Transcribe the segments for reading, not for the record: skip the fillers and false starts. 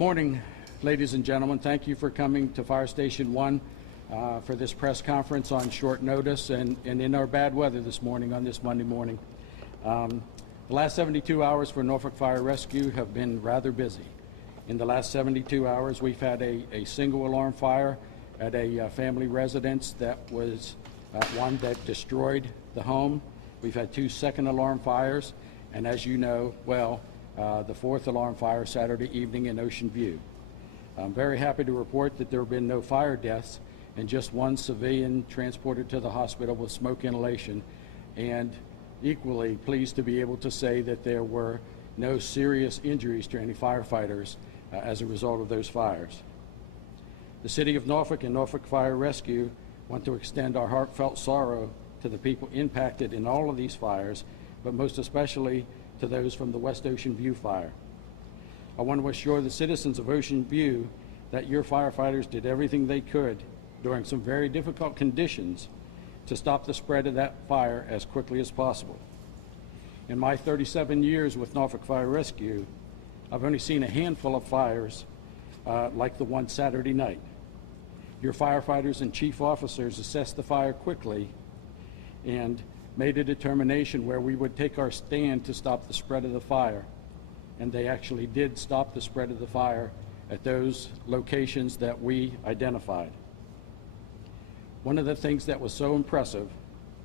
Morning, ladies and gentlemen. Thank you for coming to Fire Station 1 for this press conference on short notice and in our bad weather this morning on this Monday morning. The last 72 hours for Norfolk Fire-Rescue have been rather busy. In the last 72 hours, we've had a single alarm fire at a family residence that was one that destroyed the home. We've had 2 second alarm fires, and as you know well, the 4th alarm fire Saturday evening in Ocean View. I'm very happy to report that there have been no fire deaths and just 1 civilian transported to the hospital with smoke inhalation, and equally pleased to be able to say that there were no serious injuries to any firefighters as a result of those fires. The City of Norfolk and Norfolk Fire-Rescue want to extend our heartfelt sorrow to the people impacted in all of these fires, but most especially to those from the West Ocean View fire. I want to assure the citizens of Ocean View that your firefighters did everything they could during some very difficult conditions to stop the spread of that fire as quickly as possible. In my 37 years with Norfolk Fire-Rescue, I've only seen a handful of fires like the one Saturday night. Your firefighters and chief officers assessed the fire quickly and made a determination where we would take our stand to stop the spread of the fire. And they actually did stop the spread of the fire at those locations that we identified. One of the things that was so impressive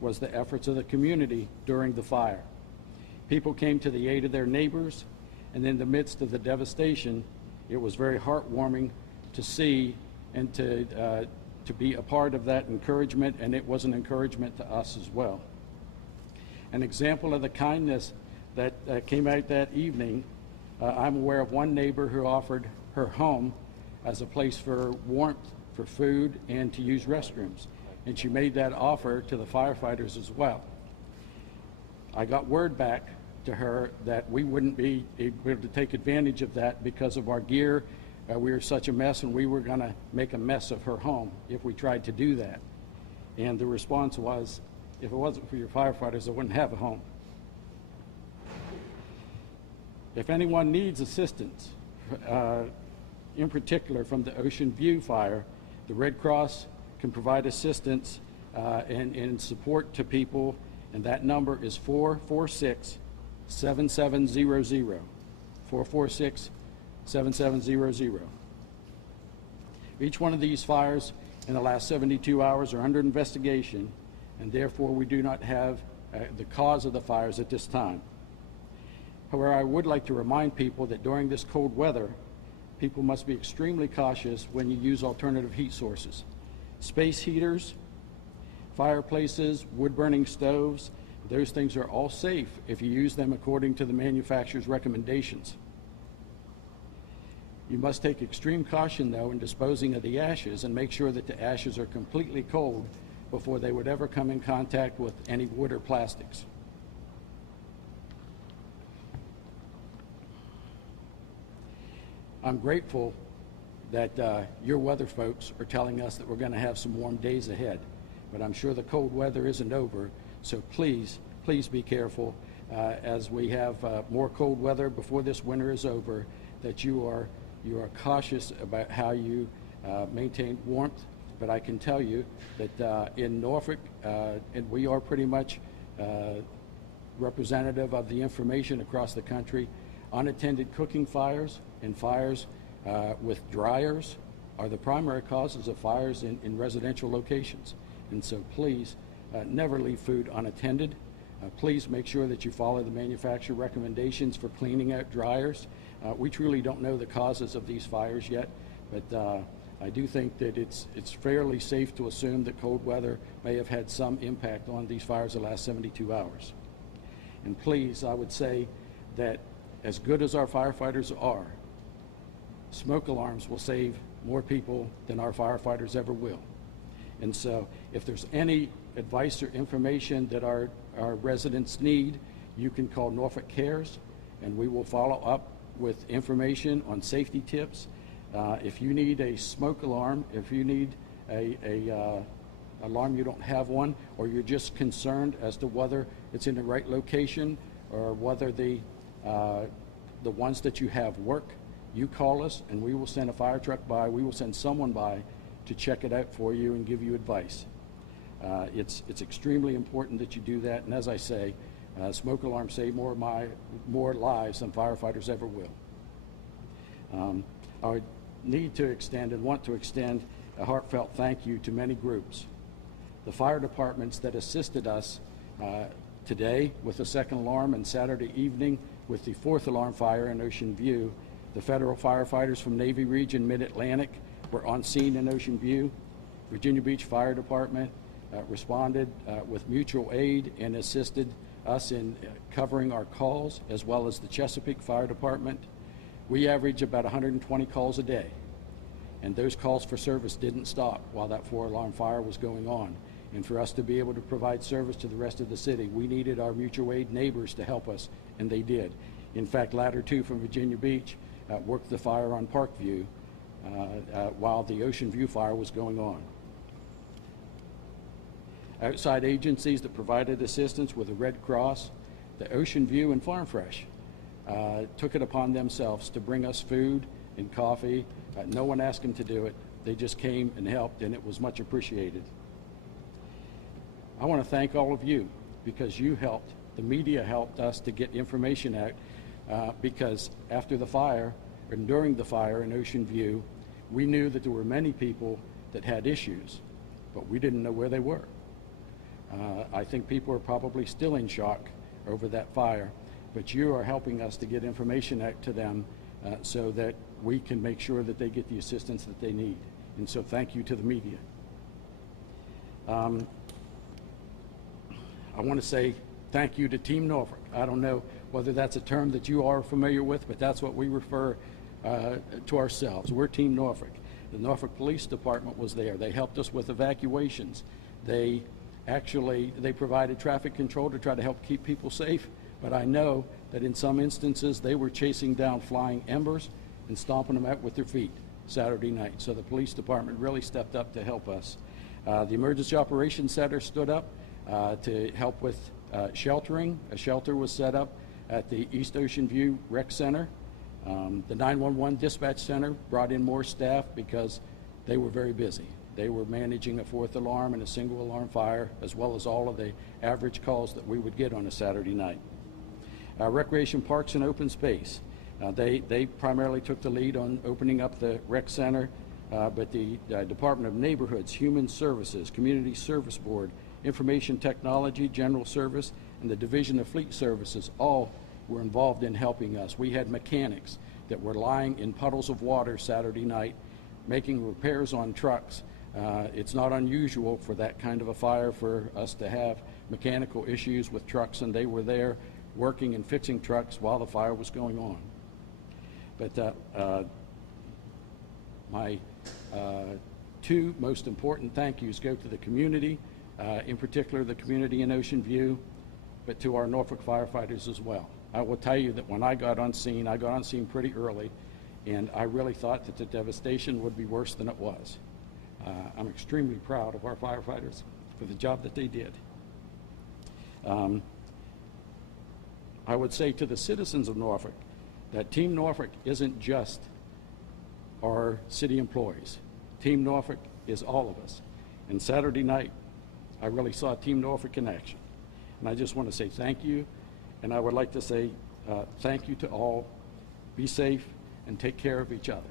was the efforts of the community during the fire. People came to the aid of their neighbors, and in the midst of the devastation, it was very heartwarming to see and to be a part of that encouragement, and it was an encouragement to us as well. An example of the kindness that came out that evening, I'm aware of one neighbor who offered her home as a place for warmth, for food, and to use restrooms. And she made that offer to the firefighters as well. I got word back to her that we wouldn't be able to take advantage of that because of our gear. We were such a mess, and we were going to make a mess of her home if we tried to do that. And the response was, if it wasn't for your firefighters, I wouldn't have a home. If anyone needs assistance, in particular from the Ocean View fire, the Red Cross can provide assistance and support to people, and that number is 446-7700. 446-7700. Each one of these fires in the last 72 hours are under investigation, and therefore we do not have the cause of the fires at this time. However, I would like to remind people that during this cold weather, people must be extremely cautious when you use alternative heat sources. Space heaters, fireplaces, wood-burning stoves, those things are all safe if you use them according to the manufacturer's recommendations. You must take extreme caution, though, in disposing of the ashes and make sure that the ashes are completely cold before they would ever come in contact with any wood or plastics. I'm grateful that your weather folks are telling us that we're going to have some warm days ahead, but I'm sure the cold weather isn't over, so please be careful as we have more cold weather before this winter is over, that you are cautious about how you maintain warmth. But I can tell you that in Norfolk, and we are pretty much representative of the information across the country, unattended cooking fires and fires with dryers are the primary causes of fires in residential locations. And so please never leave food unattended. Please make sure that you follow the manufacturer recommendations for cleaning out dryers. We truly don't know the causes of these fires yet, but I do think that it's fairly safe to assume that cold weather may have had some impact on these fires the last 72 hours. And please, I would say that as good as our firefighters are, smoke alarms will save more people than our firefighters ever will. And so if there's any advice or information that our residents need, you can call Norfolk Cares, and we will follow up with information on safety tips. If you need a smoke alarm, if you need a alarm, you don't have one, or you're just concerned as to whether it's in the right location or whether the ones that you have work, You call us and we will send a fire truck by, we will send someone by to check it out for you and give you advice. It's extremely important that you do that, and as I say, smoke alarms save more lives than firefighters ever will. I need to extend and want to extend a heartfelt thank you to many groups. The fire departments that assisted us today with the second alarm and Saturday evening with the fourth alarm fire in Ocean View. The federal firefighters from Navy Region Mid-Atlantic were on scene in Ocean View. Virginia Beach Fire Department responded with mutual aid and assisted us in covering our calls, as well as the Chesapeake Fire Department. We average about 120 calls a day, and those calls for service didn't stop while that 4-alarm fire was going on. And for us to be able to provide service to the rest of the city, we needed our mutual aid neighbors to help us, and they did. In fact, Ladder 2 from Virginia Beach worked the fire on Parkview while the Ocean View fire was going on. Outside agencies that provided assistance were the Red Cross, the Ocean View, and Farm Fresh took it upon themselves to bring us food and coffee. No one asked them to do it. They just came and helped, and it was much appreciated. I want to thank all of you because you helped. The media helped us to get information out because after the fire and during the fire in Ocean View, we knew that there were many people that had issues, but we didn't know where they were. I think people are probably still in shock over that fire, but you are helping us to get information out to them so that we can make sure that they get the assistance that they need. And so thank you to the media. I want to say thank you to Team Norfolk. I don't know whether that's a term that you are familiar with, but that's what we refer to ourselves. We're Team Norfolk. The Norfolk Police Department was there. They helped us with evacuations. They provided traffic control to try to help keep people safe, but I know that in some instances they were chasing down flying embers and stomping them out with their feet Saturday night. So the police department really stepped up to help us. The Emergency Operations Center stood up to help with sheltering. A shelter was set up at the East Ocean View Rec Center. The 911 Dispatch Center brought in more staff because they were very busy. They were managing a 4th alarm and a single alarm fire, as well as all of the average calls that we would get on a Saturday night. Recreation Parks and Open Space. They primarily took the lead on opening up the rec center, but the Department of Neighborhoods, Human Services, Community Service Board, Information Technology, General Service, and the Division of Fleet Services all were involved in helping us. We had mechanics that were lying in puddles of water Saturday night, making repairs on trucks. It's not unusual for that kind of a fire for us to have mechanical issues with trucks, and they were there working and fixing trucks while the fire was going on. But my two most important thank yous go to the community, in particular the community in Ocean View, but to our Norfolk firefighters as well. I will tell you that when I got on scene pretty early, and I really thought that the devastation would be worse than it was. I'm extremely proud of our firefighters for the job that they did. I would say to the citizens of Norfolk that Team Norfolk isn't just our city employees. Team Norfolk is all of us. And Saturday night, I really saw Team Norfolk in action. And I just want to say thank you. And I would like to say thank you to all. Be safe and take care of each other.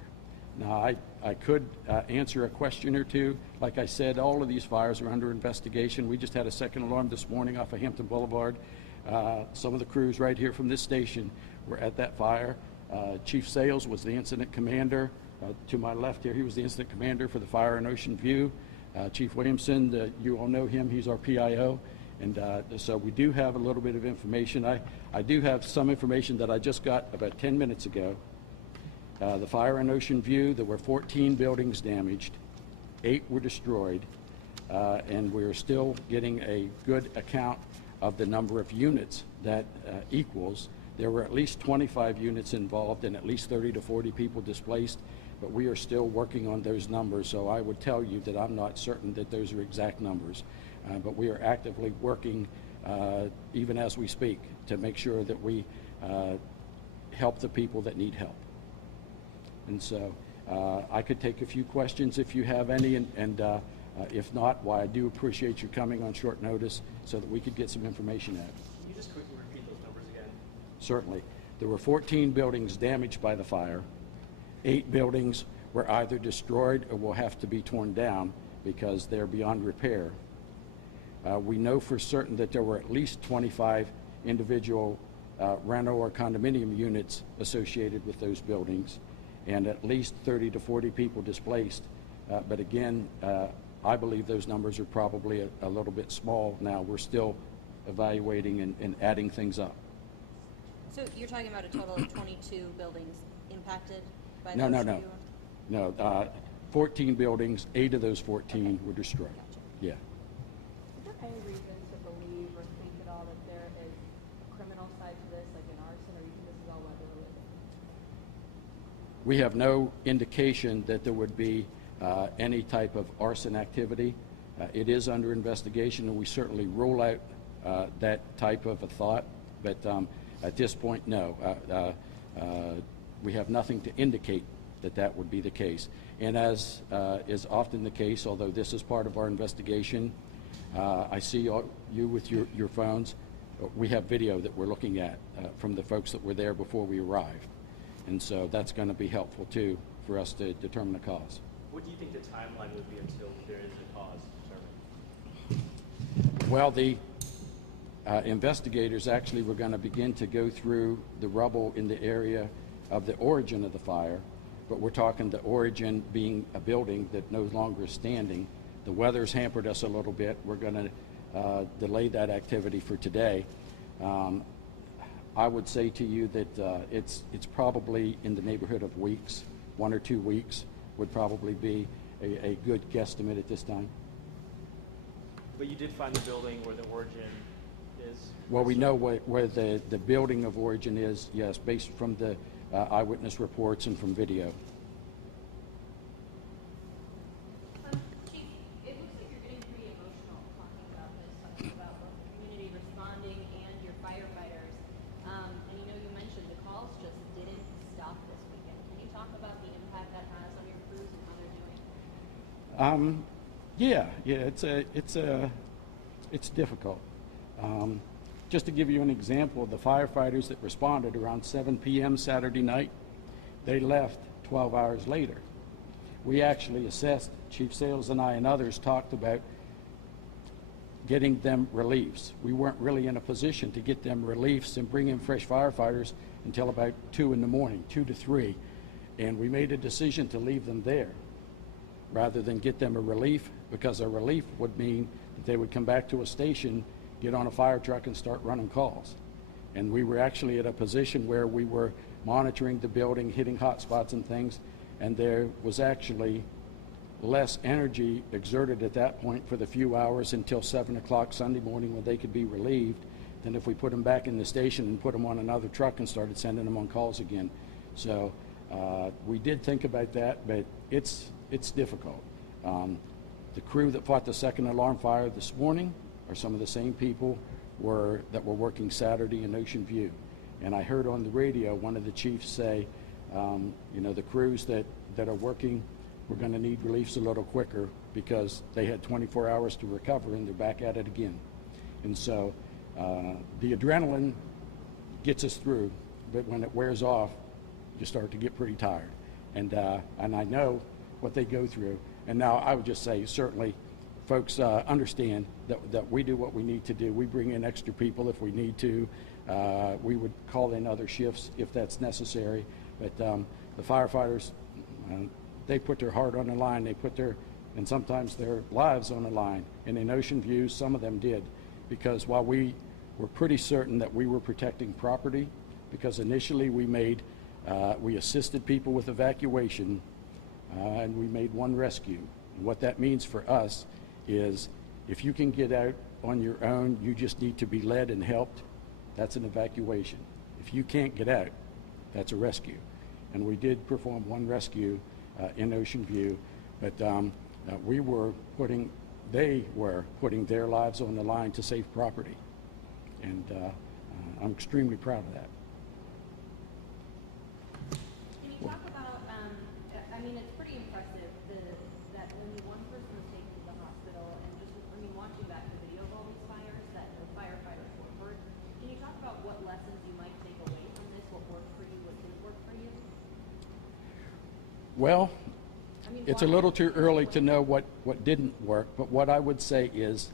Now, I could answer a question or two. Like I said, all of these fires are under investigation. We just had a second alarm this morning off of Hampton Boulevard. Some of the crews right here from this station were at that fire. Chief Sales was the incident commander. To my left here, he was the incident commander for the fire in Ocean View. Chief Williamson, you all know him. He's our PIO. And so we do have a little bit of information. I do have some information that I just got about 10 minutes ago. The fire in Ocean View, there were 14 buildings damaged, 8 were destroyed, and we're still getting a good account of the number of units that equals. There were at least 25 units involved and at least 30 to 40 people displaced, but we are still working on those numbers, so I would tell you that I'm not certain that those are exact numbers, but we are actively working, even as we speak, to make sure that we help the people that need help. And so I could take a few questions if you have any, and if not, why I do appreciate you coming on short notice so that we could get some information out. Can you just quickly repeat those numbers again? Certainly. There were 14 buildings damaged by the fire. 8 buildings were either destroyed or will have to be torn down because they're beyond repair. We know for certain that there were at least 25 individual rental or condominium units associated with those buildings, and at least 30 to 40 people displaced. But again, I believe those numbers are probably a little bit small now. We're still evaluating and adding things up. So you're talking about a total of 22 buildings impacted by No, those? No, 14 buildings, 8 of those 14 were destroyed. Gotcha. Yeah. Is there any reason to believe or think at all that there is a criminal side to this, like an arson, or you think this is all weather related? We have no indication that there would be any type of arson activity. It is under investigation, and we certainly rule out that type of a thought, but at this point, no. We have nothing to indicate that that would be the case. And as is often the case, although this is part of our investigation, I see you with your phones. We have video that we're looking at from the folks that were there before we arrived. And so that's going to be helpful too for us to determine the cause. What do you think the timeline would be until there is a cause determined? Well, the investigators actually were going to begin to go through the rubble in the area of the origin of the fire, but we're talking the origin being a building that no longer is standing. The weather's hampered us a little bit. We're going to delay that activity for today. I would say to you that it's probably in the neighborhood of weeks. 1 or 2 weeks would probably be a good guesstimate at this time. But you did find the building where the origin is? Well, we know where the building of origin is, yes, based from the eyewitness reports and from video. Chief, it looks like you're getting pretty emotional talking about this, talking about both the community responding and your firefighters. And you mentioned the calls just didn't stop this weekend. Can you talk about the impact that has on your crews and how they're doing? It's difficult. Just to give you an example, the firefighters that responded around 7 p.m. Saturday night, they left 12 hours later. We actually assessed, Chief Sales and I and others talked about getting them reliefs. We weren't really in a position to get them reliefs and bring in fresh firefighters until about 2 in the morning, 2 to 3. And we made a decision to leave them there rather than get them a relief, because a relief would mean that they would come back to a station, get on a fire truck and start running calls. And we were actually at a position where we were monitoring the building, hitting hot spots and things, and there was actually less energy exerted at that point for the few hours until 7 o'clock Sunday morning when they could be relieved than if we put them back in the station and put them on another truck and started sending them on calls again. So we did think about that, but it's difficult. The crew that fought the second alarm fire this morning are some of the same people that were working Saturday in Ocean View. And I heard on the radio one of the chiefs say, the crews that are working, we're going to need reliefs a little quicker because they had 24 hours to recover and they're back at it again. And so the adrenaline gets us through, but when it wears off, you start to get pretty tired. And I know what they go through. And now I would just say, certainly, folks understand that we do what we need to do. We bring in extra people if we need to. We would call in other shifts if that's necessary. But the firefighters, they put their heart on the line. They put and sometimes their lives on the line. And in Ocean View, some of them did. Because while we were pretty certain that we were protecting property, because initially we assisted people with evacuation, and we made one rescue. And what that means for us is if you can get out on your own, you just need to be led and helped. That's an evacuation. If you can't get out, that's a rescue. And we did perform one rescue in Ocean View, but they were putting their lives on the line to save property. And I'm extremely proud of that. Can you talk about mean, it's pretty impressive that only one person was taken to the hospital, and just, I mean, watching back the video of all these fires, that the firefighters were hurt. Can you talk about what lessons you might take away from this, what worked for you, what didn't work for you? Well, I mean, it's a little too early to know what didn't work, but what I would say is,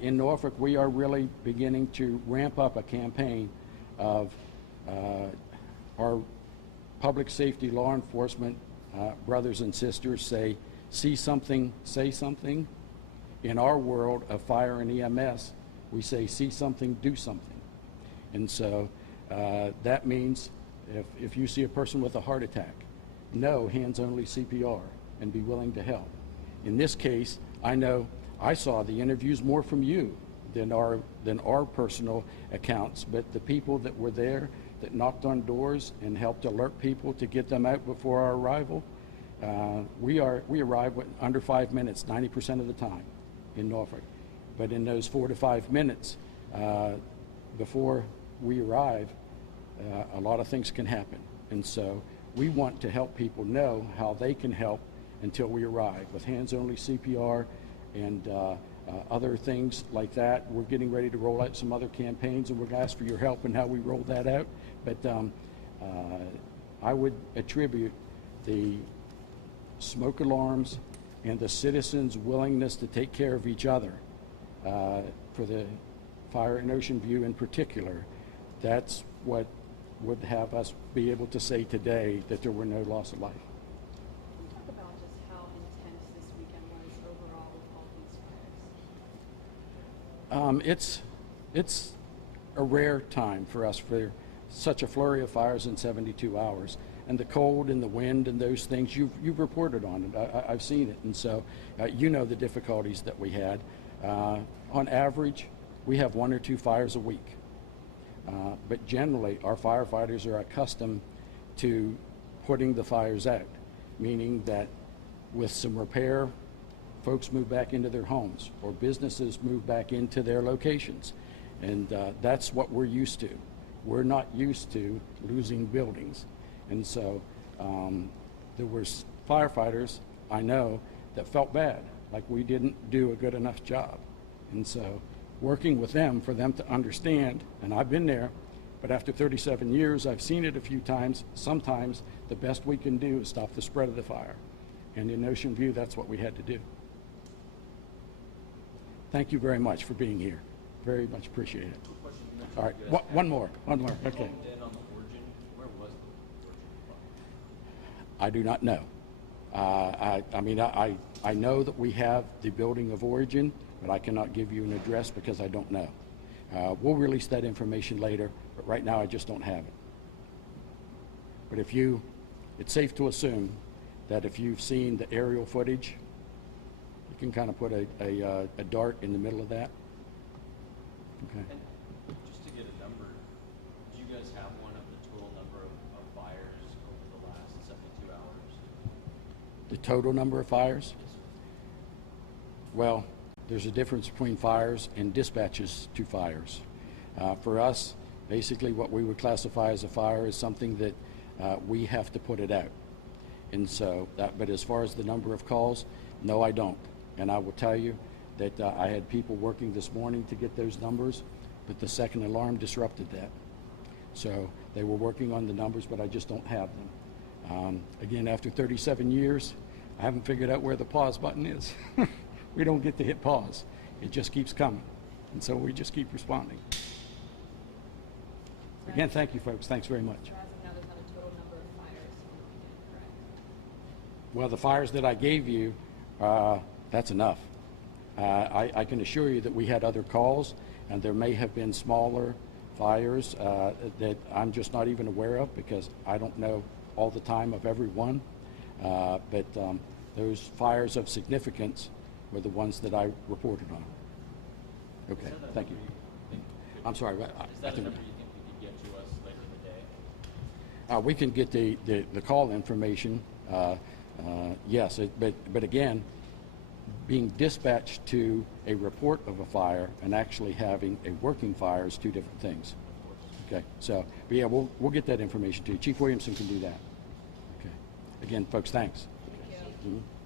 in Norfolk, we are really beginning to ramp up a campaign of our public safety law enforcement brothers and sisters say, see something, say something. In our world of fire and EMS, we say, see something, do something. And so that means if you see a person with a heart attack, no hands-only CPR and be willing to help. In this case, I know I saw the interviews more from you than our personal accounts, but the people that were there that knocked on doors and helped alert people to get them out before our arrival, we arrive under 5 minutes 90% of the time in Norfolk. But in those 4 to 5 minutes before we arrive, a lot of things can happen. And so we want to help people know how they can help until we arrive with hands-only CPR and other things like that. We're getting ready to roll out some other campaigns, and we're going to ask for your help in how we roll that out. But I would attribute the smoke alarms and the citizens' willingness to take care of each other for the fire in Ocean View in particular. That's what would have us be able to say today that there were no loss of life. Can you talk about just how intense this weekend was overall with all these fires? It's a rare time for us for such a flurry of fires in 72 hours. And the cold and the wind and those things, you've reported on it. I've seen it. And so you know the difficulties that we had. On average, we have 1 or 2 fires a week. But generally, our firefighters are accustomed to putting the fires out, meaning that with some repair, folks move back into their homes or businesses move back into their locations. And that's what we're used to. We're not used to losing buildings. And so there were firefighters, I know, that felt bad, like we didn't do a good enough job. And so working with them for them to understand, and I've been there, but after 37 years, I've seen it a few times. Sometimes the best we can do is stop the spread of the fire. And in Ocean View, that's what we had to do. Think you very much for being here. Very much appreciate it. All right, one more, okay. On the origin, where was the origin from? I do not know. I know that we have the building of origin, but I cannot give you an address because I don't know. We'll release that information later, but right now I just don't have it. But it's safe to assume that if you've seen the aerial footage, you can kind of put a dart in the middle of that. Okay. And just to get a number, do you guys have one of the total number of fires over the last 72 hours? The total number of fires? Well, there's a difference between fires and dispatches to fires. For us, basically what we would classify as a fire is something that we have to put it out. And so, but as far as the number of calls, no, I don't. And I will tell you that I had people working this morning to get those numbers, but the second alarm disrupted that. So they were working on the numbers, but I just don't have them. Again, after 37 years, I haven't figured out where the pause button is. We don't get to hit pause. It just keeps coming. And so we just keep responding. Again, thank you, folks. Thanks very much. So as of now, there's not a total number of fires from the weekend, correct? Well, the fires that I gave you, that's enough. I can assure you that we had other calls, and there may have been smaller fires that I'm just not even aware of because I don't know all the time of every one. But those fires of significance were the ones that I reported on. Okay, thank you. I'm sorry. Is that a number you think we could get to us later in the day? We can get the call information, yes, but again, being dispatched to a report of a fire and actually having a working fire is two different things. Okay, so, but yeah, we'll get that information to you. Chief Williamson can do that. Okay. Again, folks, thanks. Thank you. Mhm.